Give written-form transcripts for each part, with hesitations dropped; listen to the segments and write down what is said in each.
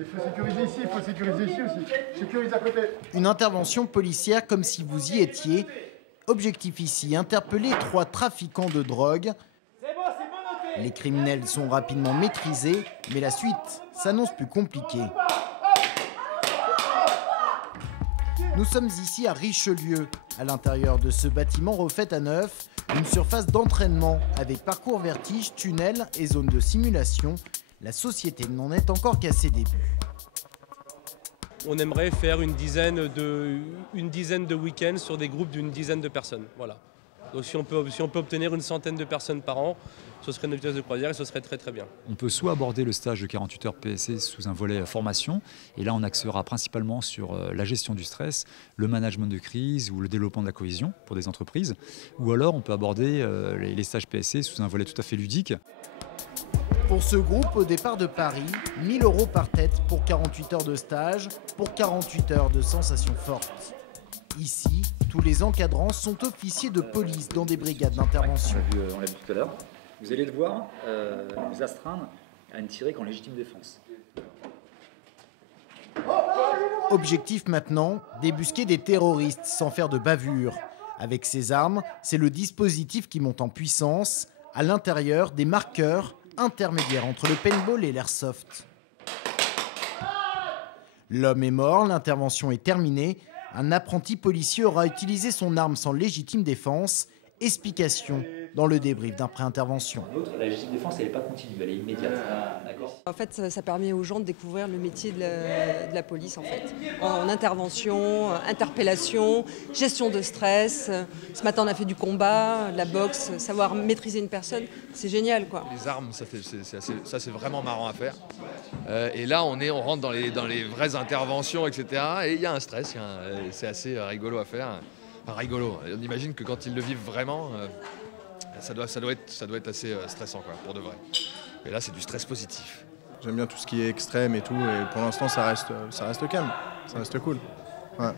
Il faut sécuriser ici, il faut sécuriser ici aussi. Sécurise à côté. Une intervention policière comme si vous y étiez. Objectif ici, interpeller 3 trafiquants de drogue. Les criminels sont rapidement maîtrisés, mais la suite s'annonce plus compliquée. Nous sommes ici à Richelieu, à l'intérieur de ce bâtiment refait à neuf, une surface d'entraînement avec parcours vertige, tunnels et zone de simulation. La société n'en est encore qu'à ses débuts. On aimerait faire une dizaine de week-ends sur des groupes d'une dizaine de personnes. Voilà. Donc si on peut obtenir une centaine de personnes par an, ce serait une vitesse de croisière et ce serait très très bien. On peut soit aborder le stage de 48 heures PSC sous un volet formation, et là on axera principalement sur la gestion du stress, le management de crise ou le développement de la cohésion pour des entreprises, ou alors on peut aborder les stages PSC sous un volet tout à fait ludique. Pour ce groupe, au départ de Paris, 1 000 € par tête pour 48 heures de stage, pour 48 heures de sensations fortes. Ici, tous les encadrants sont officiers de police dans des brigades d'intervention. On l'a vu tout à l'heure. Vous allez devoir vous astreindre à une tirée qu'en légitime défense. Objectif maintenant, débusquer des terroristes sans faire de bavure. Avec ces armes, c'est le dispositif qui monte en puissance. À l'intérieur, des marqueurs intermédiaires entre le paintball et l'airsoft. L'homme est mort, l'intervention est terminée. Un apprenti policier aura utilisé son arme sans légitime défense. Explication dans le débrief d'un pré-intervention. La légitime défense, elle n'est pas continue, elle est immédiate. En fait, ça permet aux gens de découvrir le métier de la police, en fait. En intervention, interpellation, gestion de stress. Ce matin, on a fait du combat, de la boxe, savoir maîtriser une personne, c'est génial, quoi. Les armes, ça c'est vraiment marrant à faire. Et là, on rentre dans les vraies interventions, etc. Et il y a un stress, c'est assez rigolo à faire. Enfin, rigolo, on imagine que quand ils le vivent vraiment, ça doit être assez stressant, quoi, pour de vrai. Mais là, c'est du stress positif. J'aime bien tout ce qui est extrême et tout, et pour l'instant, ça reste calme, ça reste cool. Ouais.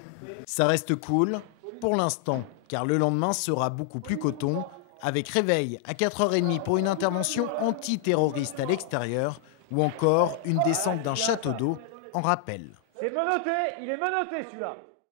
Ça reste cool pour l'instant, car le lendemain sera beaucoup plus coton, avec réveil à 4h30 pour une intervention antiterroriste à l'extérieur, ou encore une descente d'un château d'eau en rappel. C'est menotté, il est menotté celui-là.